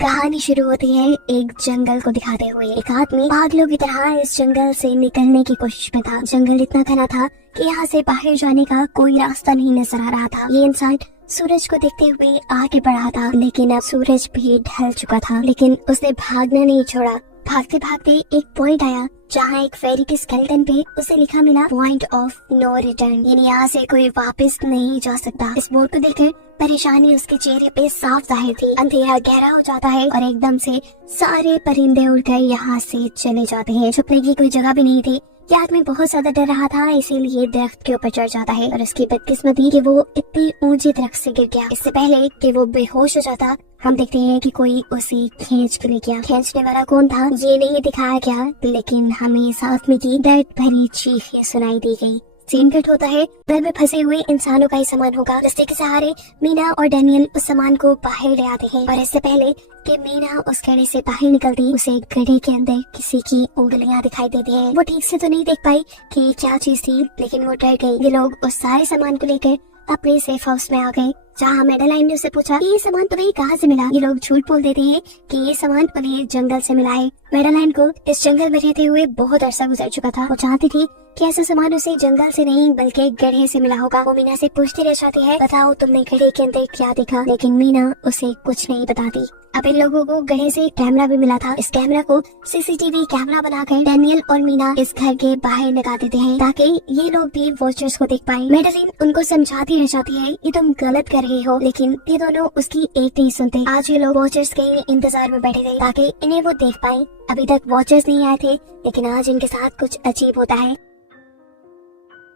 कहानी शुरू होती है एक जंगल को दिखाते हुए। एक आदमी पागलों की तरह इस जंगल से निकलने की कोशिश में था। जंगल इतना घना था कि यहाँ से बाहर जाने का कोई रास्ता नहीं नजर आ रहा था। ये इंसान सूरज को देखते हुए आगे बढ़ा था, लेकिन अब सूरज भी ढल चुका था। लेकिन उसने भागना नहीं छोड़ा। भागते भागते एक पॉइंट आया जहाँ एक फेरी के स्केलेटन पे उसे लिखा मिला पॉइंट ऑफ नो रिटर्न, यानी यहाँ से कोई वापस नहीं जा सकता। इस बोर्ड को देखकर परेशानी उसके चेहरे पे साफ जाहिर थी। अंधेरा गहरा हो जाता है और एकदम से सारे परिंदे उड़कर यहाँ से चले जाते हैं। छुपने की कोई जगह भी नहीं थी। ये आदमी बहुत ज्यादा डर रहा था, इसीलिए दरख्त के ऊपर चढ़ जाता है और उसकी बदकिस्मती कि वो इतनी ऊंची दरख्त से गिर गया। इससे पहले कि वो बेहोश हो जाता, हम देखते हैं कि कोई उसे खींच के ले गया। खींचने वाला कौन था ये नहीं दिखाया गया, लेकिन हमें साथ में की दर्द भरी चीखें सुनाई दी गई। सीन कट होता है, घर में फंसे हुए इंसानों का ही सामान होगा। रस्ते के सहारे मीना और डैनियल उस सामान को बाहर ले आते हैं और इससे पहले कि मीना उस गड्ढे से बाहर निकलती, उसे गड्ढे के अंदर किसी की उंगलियां दिखाई देती हैं। वो ठीक से तो नहीं देख पाई कि क्या चीज थी, लेकिन वो डर गई। ये लोग उस सारे सामान को लेकर अपने सेफ हाउस में आ गए, जहाँ मैडेलाइन ने उससे पूछा ये सामान तुम्हें कहाँ से मिला। ये लोग झूठ बोल देते हैं कि ये सामान उन्हें जंगल से मिला है। मैडेलाइन को इस जंगल में रहते हुए बहुत अरसा गुजर चुका था। वो चाहती थी कि ऐसा सामान उसे जंगल से नहीं बल्कि गड्ढे से मिला होगा। वो मीना से पूछती रह जाती है, बताओ तुमने गड्ढे के अंदर क्या देखा, लेकिन मीना उसे कुछ नहीं बताती। अब इन लोगों को गड्ढे से एक कैमरा भी मिला था। इस कैमरा को सीसीटीवी कैमरा बनाकर डैनियल और मीना इस घर के बाहर लगा देते हैं ताकि ये लोग भी वॉचर्स को देख पाए। मैडेलिन उनको समझाती रह जाती है, ये तुम गलत कर रहे हो, लेकिन ये दोनों उसकी एक नहीं सुनते। आज ये लोग वॉचर्स के इंतजार में बैठे थे ताकि इन्हें वो देख पाए। अभी तक वॉचर्स नहीं आए थे, लेकिन आज इनके साथ कुछ अजीब होता है।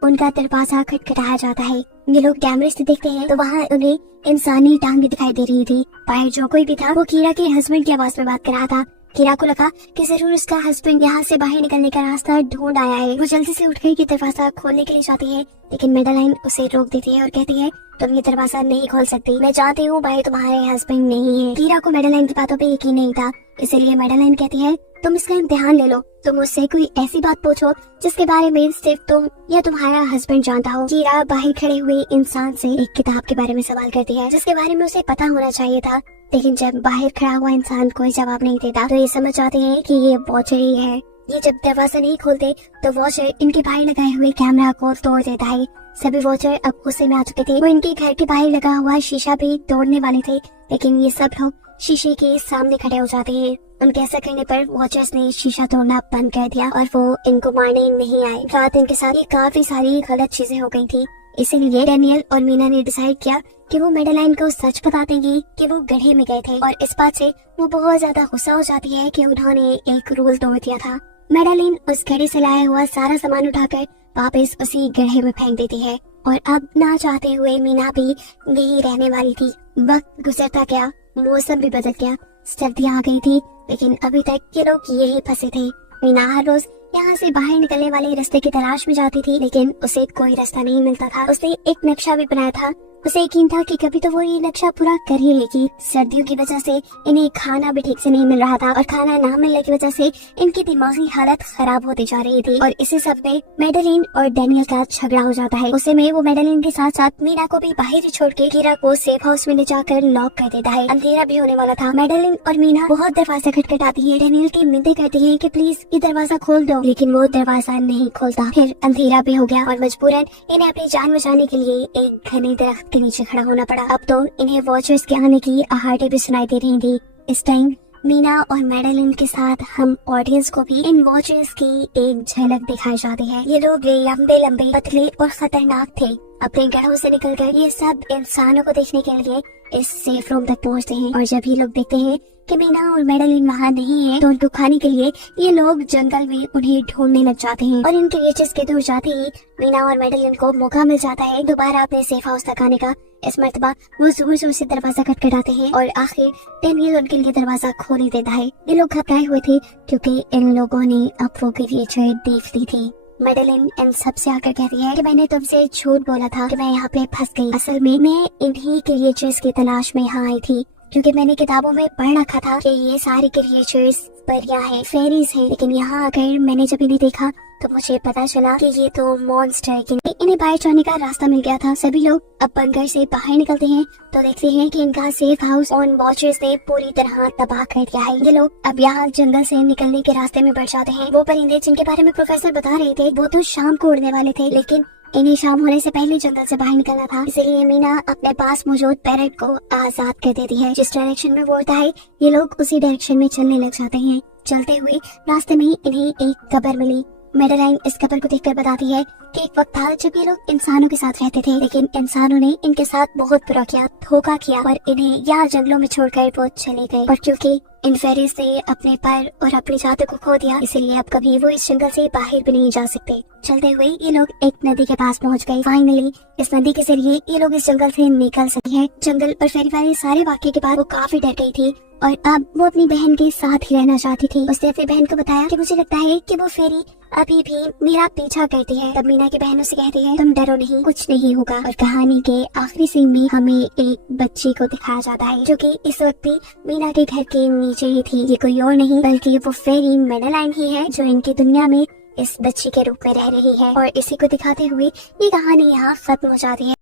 उनका दरवाजा खटखटाया जाता है। ये लोग कैमरे से देखते हैं तो वहाँ उन्हें इंसानी टांग दिखाई दे रही थी। बाहर जो कोई भी था वो कीरा के हस्बैंड की आवाज में बात कर रहा था। कीरा को लगा कि जरूर उसका हस्बैंड यहाँ से बाहर निकलने का रास्ता ढूंढ आया है। वो जल्दी से उठकर ये दरवाजा खोलने के लिए जाती है, लेकिन मैडेलाइन उसे रोक देती है और कहती है तुम ये दरवाजा नहीं खोल सकती। मैं जानती हूँ भाई तुम्हारे हस्बैंड नहीं है। कीरा को मैडेलाइन की बातों पे यकीन नहीं था, इसीलिए मैडेलाइन कहती है तुम इसका इम्तिहान ले लो। तुम मुझसे कोई ऐसी बात पूछो जिसके बारे में सिर्फ तुम या तुम्हारा हस्बैंड जानता हो। कीरा बाहर खड़े हुए इंसान से एक किताब के बारे में सवाल करती है जिसके बारे में उसे पता होना चाहिए था, लेकिन जब बाहर खड़ा हुआ इंसान कोई जवाब नहीं देता तो ये समझ जाते हैं कि ये वॉचर ही है। ये जब दरवाजा नहीं खोलते तो वॉचर इनके बाहर लगाए हुए कैमरा को तोड़ देता है। सभी वॉचर अब गुस्से में आ चुके थे। वो इनके घर के बाहर लगा हुआ शीशा भी तोड़ने वाले थे, लेकिन ये सब लोग शीशे के सामने खड़े हो जाते हैं। उनके ऐसा करने पर वॉचर्स ने शीशा तोड़ना बंद कर दिया और वो इनको मारने नहीं आए। रात इनके साथ ये काफी सारी गलत चीजें हो गई थी, इसीलिए डैनियल और मीना ने डिसाइड किया कि वो मैडेलाइन को सच बता देंगी कि वो गड्ढे में गए थे। और इस बात से वो बहुत ज्यादा गुस्सा हो जाती है कि उन्होंने एक रूल तोड़ दिया था। मैडेलाइन उस गड्ढे से लाया हुआ सारा सामान उठाकर वापस उसी गड्ढे में फेंक देती है और अब ना चाहते हुए मीना भी यही रहने वाली थी। वक्त गुजरता गया, मौसम भी बदल गया, सर्दियाँ आ गई थी, लेकिन अभी तक ये लोग यही फंसे थे। मीना हर रोज यहाँ से बाहर निकलने वाले रास्ते की तलाश में जाती थी, लेकिन उसे कोई रास्ता नहीं मिलता था। उसने एक नक्शा भी बनाया था। उसे यकीन था कि कभी तो वो ये नक्शा पूरा कर ही लेगी। सर्दियों की वजह से इन्हें खाना भी ठीक से नहीं मिल रहा था और खाना ना मिलने की वजह से इनकी दिमागी हालत खराब होती जा रही थी। और इसी सब में मैडेलिन और डैनियल का झगड़ा हो जाता है। उसे में वो मैडेलिन के साथ साथ मीना को भी बाहर ही छोड़ के कीरा को सेफ हाउस में ले जाकर लॉक कर देता है। अंधेरा भी होने वाला था। मैडेलिन और मीना बहुत दरवाजा खटखटाती है, डैनियल की मिन्नतें करती है कि प्लीज ये दरवाजा खोल दो, लेकिन वो दरवाजा नहीं खोलता। फिर अंधेरा भी हो गया और मजबूरन इन्हें अपनी जान बचाने के लिए एक घने दरख्त के नीचे खड़ा होना पड़ा। अब तो इन्हें वॉचर्स के आने की आहटें भी सुनाई दे रही थी। इस टाइम मीना और मैडेलिन के साथ हम ऑडियंस को भी इन वॉचर्स की एक झलक दिखाई जाती है। ये लोग लंबे लंबे, पतले और खतरनाक थे। अपने घरों से निकलकर ये सब इंसानों को देखने के लिए इस सेफ रूम तक पहुंचते हैं और जब ये लोग देखते हैं कि मीना और मैडेलिन वहाँ नहीं है तो उनको खाने के लिए ये लोग जंगल में उन्हें ढूंढने लग जाते हैं। और इन क्रिएचर्स के दूर जाते ही मीना और मैडेलिन को मौका मिल जाता है दोबारा अपने सेफ हाउस तक आने का। इस मर्तबा वो जोर जोर से दरवाजा खटखटाते हैं और आखिर डैनियल उनके लिए दरवाजा खोल ही देता है। ये लोग घबराए हुए थे क्योंकि इन लोगों ने अब वो क्रिएचर देख ली थी। मैडेलिन इन सब से आकर कहती है कि मैंने तुमसे झूठ बोला था कि मैं यहाँ पे फंस गई। असल में मैं इन्हीं क्रिएचर्स की तलाश में यहाँ आई थी, क्योंकि मैंने किताबों में पढ़ रखा था कि ये सारी क्रिएचर्स परियां हैं, फेरीज हैं, लेकिन यहाँ आकर मैंने जब इन्हें देखा तो मुझे पता चला कि ये तो मॉन्स्टर है कि नहीं। इन्हें बाहर जाने का रास्ता मिल गया था। सभी लोग अब बंकर से बाहर निकलते हैं तो देखते हैं कि इनका सेफ हाउस ऑन वॉचर्स ने पूरी तरह तबाह कर दिया है। ये लोग अब यहाँ जंगल से निकलने के रास्ते में बढ़ जाते हैं। वो परिंदे जिनके बारे में प्रोफेसर बता रहे थे वो तो शाम को उड़ने वाले थे, लेकिन इन्हें शाम होने से पहले जंगल से बाहर निकलना था। इसलिए मीना अपने पास मौजूद पैरेट को आजाद कर देती है। जिस डायरेक्शन में वो उड़ता है ये लोग उसी डायरेक्शन में चलने लग जाते हैं। चलते हुए रास्ते में इन्हें एक कब्र मिली। मेडलाइन इस कब्र को देखकर बताती है कि एक वक्त था जब ये लोग इंसानों के साथ रहते थे, लेकिन इंसानों ने इनके साथ बहुत बुरा किया, धोखा किया और इन्हें यहाँ जंगलों में छोड़कर वो चले गए। और क्योंकि इन फेरीज ने अपने पर और अपनी जातों को खो दिया, इसलिए अब कभी वो इस जंगल से बाहर भी नहीं जा सकते। चलते हुए ये लोग एक नदी के पास पहुंच गए। फाइनली इस नदी के जरिए ये लोग इस जंगल से निकल सके हैं। जंगल और फेरी वाले सारे वाक्य के बाद वो काफी डर गई थी और अब वो अपनी बहन के साथ ही रहना चाहती थी। उसने अपनी बहन को बताया कि मुझे लगता है कि वो फेरी अभी भी मेरा पीछा करती है। तब मीना की बहन उसे कहती है तुम डरो नहीं, कुछ नहीं होगा। और कहानी के आखिरी सीन में हमें एक बच्ची को दिखाया जाता है जो कि इस वक्त भी मीना के घर के नीचे ही थी। ये कोई और नहीं बल्कि वो फेरी मेडलाइन ही है जो इनकी दुनिया में इस बच्ची के रूप में रह रही है। और इसी को दिखाते हुए ये कहानी यहाँ खत्म हो जाती है।